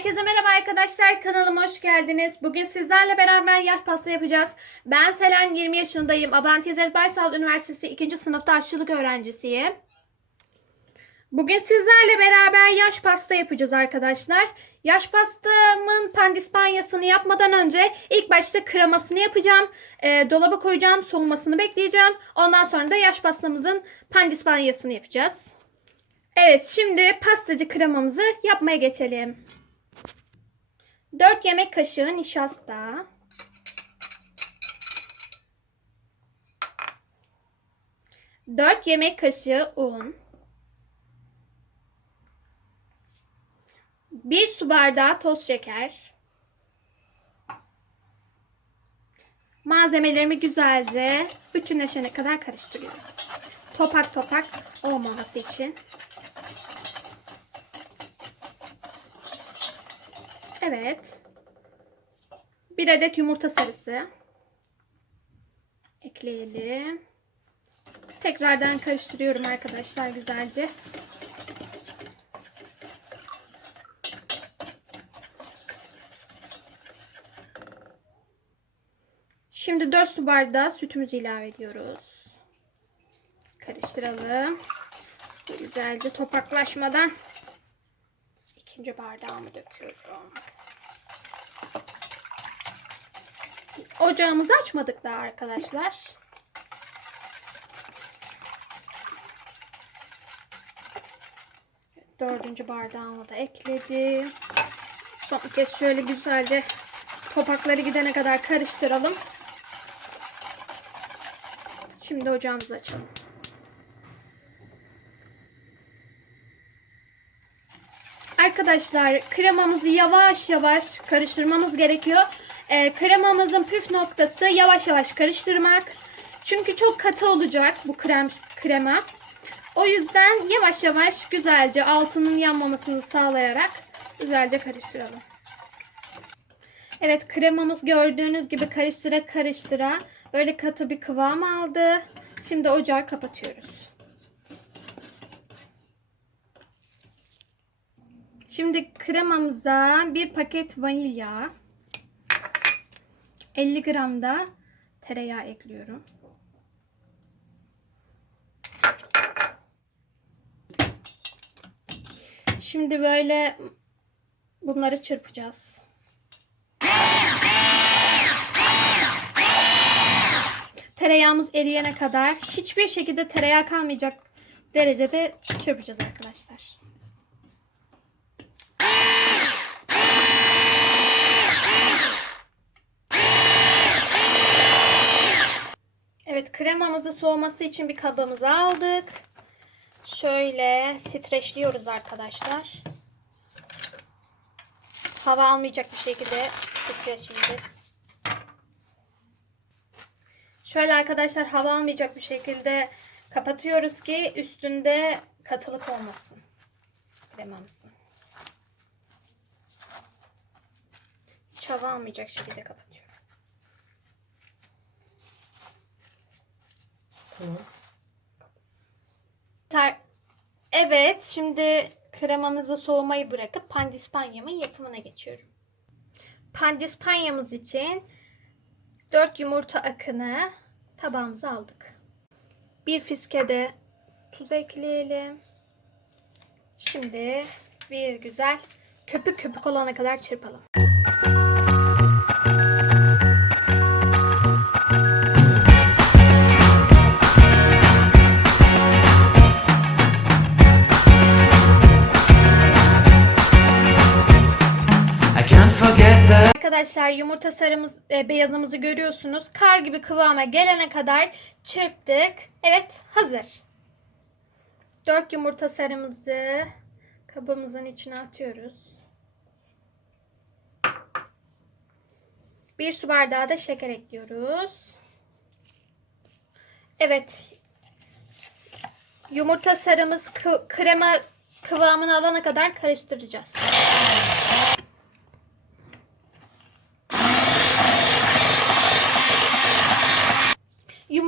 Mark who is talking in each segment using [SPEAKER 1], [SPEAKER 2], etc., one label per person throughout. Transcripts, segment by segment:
[SPEAKER 1] Herkese merhaba arkadaşlar kanalıma hoş geldiniz. Bugün sizlerle beraber yaş pasta yapacağız. Ben Selen 20 yaşındayım. Abant İzzet Baysal Üniversitesi 2. sınıfta aşçılık öğrencisiyim. Bugün sizlerle beraber yaş pasta yapacağız arkadaşlar. Yaş pastamın pandispanyasını yapmadan önce ilk başta kremasını yapacağım. Ee, dolaba koyacağım, soğumasını bekleyeceğim. Ondan sonra da yaş pastamızın pandispanyasını yapacağız. Evet şimdi pastacı kremamızı yapmaya geçelim. 4 yemek kaşığı nişasta. Dört yemek kaşığı un. Bir su bardağı toz şeker. Malzemelerimi güzelce bütünleşene kadar karıştırıyorum. Topak topak olmaması için. Evet. Bir adet yumurta sarısı. Ekleyelim. Tekrardan karıştırıyorum arkadaşlar güzelce. Şimdi 4 su bardağı sütümüzü ilave ediyoruz. Karıştıralım. Güzelce topaklaşmadan ikinci bardağımı döküyorum. Ocağımızı açmadık daha arkadaşlar. Dördüncü bardağımı da ekledim. Son kez şöyle güzelce topakları gidene kadar karıştıralım. Şimdi ocağımızı açalım. Arkadaşlar kremamızı yavaş yavaş karıştırmamız gerekiyor. Ee, kremamızın püf noktası yavaş yavaş karıştırmak. Çünkü çok katı olacak bu krem krema. O yüzden yavaş yavaş güzelce altının yanmamasını sağlayarak güzelce karıştıralım. Evet kremamız gördüğünüz gibi karıştıra karıştıra böyle katı bir kıvam aldı. Şimdi ocağı kapatıyoruz. Şimdi kremamıza bir paket vanilya, 50 gram da tereyağı ekliyorum. Şimdi böyle bunları çırpacağız. Tereyağımız eriyene kadar hiçbir şekilde tereyağı kalmayacak derecede çırpacağız arkadaşlar. Evet kremamızı soğuması için bir kabımıza aldık. Şöyle streçliyoruz arkadaşlar. Hava almayacak bir şekilde streçleyeceğiz. Şöyle arkadaşlar hava almayacak bir şekilde kapatıyoruz ki üstünde katılık olmasın kremamızın. Hiç hava almayacak şekilde kapatıyorum. Tar evet, şimdi kremamızı soğumayı bırakıp pandispanyamın yapımına geçiyorum. Pandispanyamız için 4 yumurta akını tabağımıza aldık. Bir fiske de tuz ekleyelim. Şimdi bir güzel köpük köpük olana kadar çırpalım. Arkadaşlar yumurta sarımız, e, beyazımızı görüyorsunuz. Kar gibi kıvama gelene kadar çırptık. Evet hazır. 4 yumurta sarımızı kabımızın içine atıyoruz. Bir su bardağı da şeker ekliyoruz. Evet. Yumurta sarımız kı- krema kıvamını alana kadar karıştıracağız.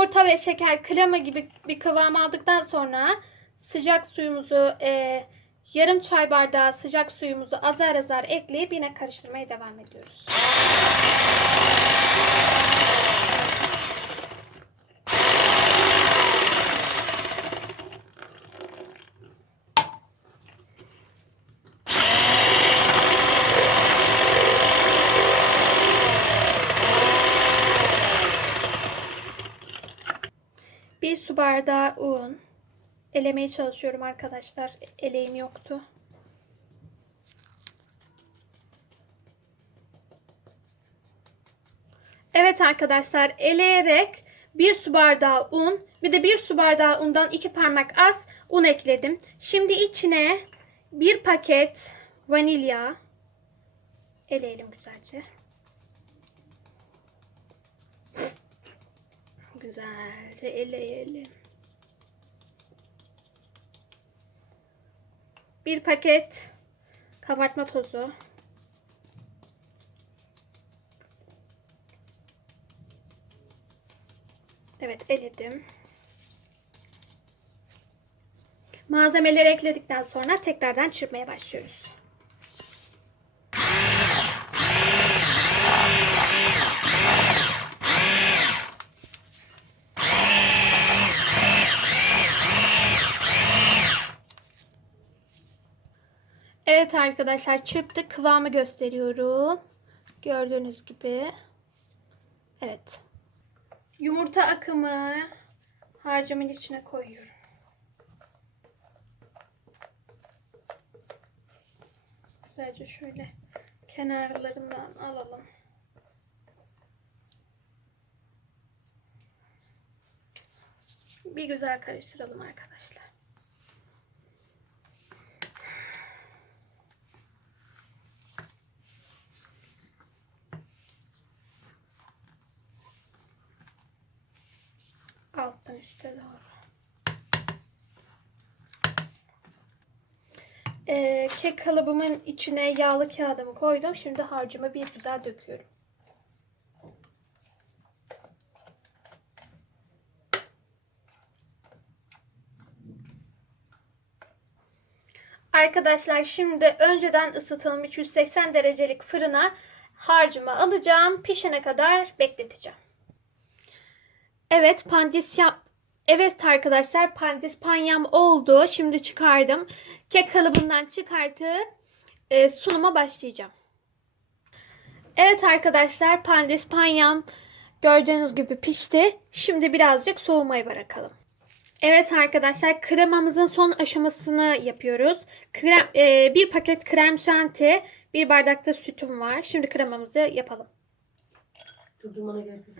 [SPEAKER 1] Yumurta ve şeker krema gibi bir kıvam aldıktan sonra sıcak suyumuzu e, yarım çay bardağı sıcak suyumuzu azar azar ekleyip yine karıştırmaya devam ediyoruz. Bir su bardağı un. Elemeye çalışıyorum arkadaşlar. Eleğim yoktu. Evet arkadaşlar eleyerek bir su bardağı un bir de bir su bardağı undan iki parmak az un ekledim. Şimdi içine bir paket vanilya eleyelim güzelce. Güzelce eleyelim. Bir paket kabartma tozu. Evet eledim. Malzemeleri ekledikten sonra tekrardan çırpmaya başlıyoruz. Evet arkadaşlar çırptık. Kıvamı gösteriyorum. Gördüğünüz gibi. Evet. Yumurta akımı harcımın içine koyuyorum. Güzelce şöyle kenarlarından alalım. Bir güzel karıştıralım arkadaşlar. Ee, kek kalıbımın içine yağlı kağıdımı koydum. Şimdi harcımı bir güzel döküyorum. Arkadaşlar şimdi önceden ısıtılmış 180 derecelik fırına harcımı alacağım. Pişene kadar bekleteceğim. Evet pandis yap. Evet arkadaşlar pandispanyam oldu. Şimdi çıkardım. Kek kalıbından çıkartıp e, sunuma başlayacağım. Evet arkadaşlar pandispanyam gördüğünüz gibi pişti. Şimdi birazcık soğumaya bırakalım. Evet arkadaşlar kremamızın son aşamasını yapıyoruz. Krem, e, bir paket krem şanti, bir bardakta sütüm var. Şimdi kremamızı yapalım.
[SPEAKER 2] Durdurmana gerek yok.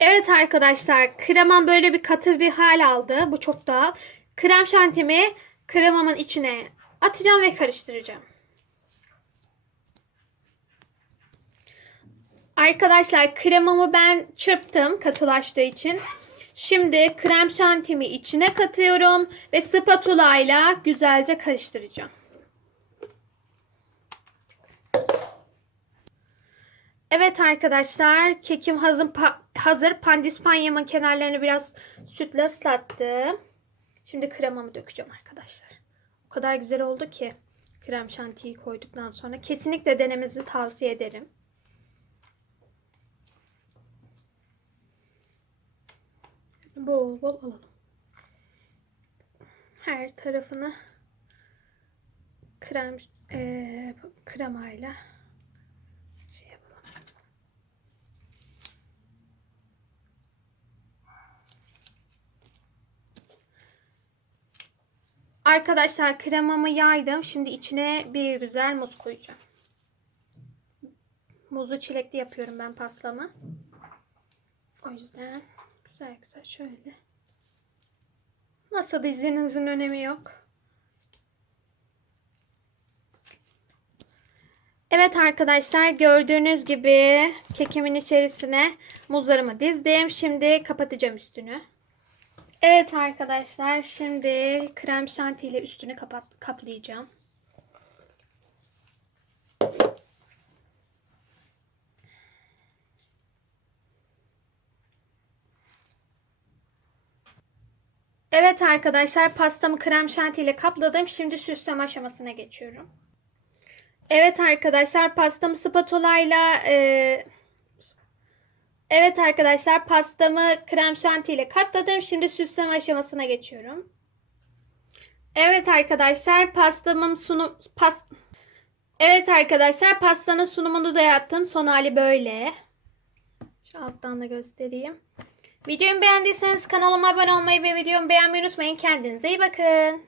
[SPEAKER 1] Evet arkadaşlar kremam böyle bir katı bir hal aldı. Bu çok doğal. Krem şantimi kremamın içine atacağım ve karıştıracağım. Arkadaşlar kremamı ben çırptım katılaştığı için. Şimdi krem şantimi içine katıyorum ve spatula ile güzelce karıştıracağım. Evet arkadaşlar kekim hazır, pa- hazır. Pandispanyamın kenarlarını biraz sütle ıslattım. Şimdi kremamı dökeceğim arkadaşlar. O kadar güzel oldu ki krem şantiyi koyduktan sonra. Kesinlikle denemenizi tavsiye ederim. Bol bol alalım. Her tarafını krem eee kremayla Arkadaşlar kremamı yaydım. Şimdi içine bir güzel muz koyacağım. Muzlu çilekli yapıyorum ben pastamı. O yüzden güzel güzel şöyle. Nasıl dizinizin önemi yok. Evet arkadaşlar gördüğünüz gibi kekimin içerisine muzlarımı dizdim. Şimdi kapatacağım üstünü. Evet arkadaşlar şimdi krem şanti ile üstünü kapat kaplayacağım. Evet arkadaşlar pastamı krem şanti ile kapladım. Şimdi süsleme aşamasına geçiyorum. Evet arkadaşlar pastamı spatula ile Evet arkadaşlar pastamı krem şanti ile katladım. Şimdi süsleme aşamasına geçiyorum. Evet arkadaşlar pastamın sunum pas Evet arkadaşlar pastanın sunumunu da yaptım. Son hali böyle. Şu alttan da göstereyim. Videomu beğendiyseniz kanalıma abone olmayı ve videomu beğenmeyi unutmayın. Kendinize iyi bakın.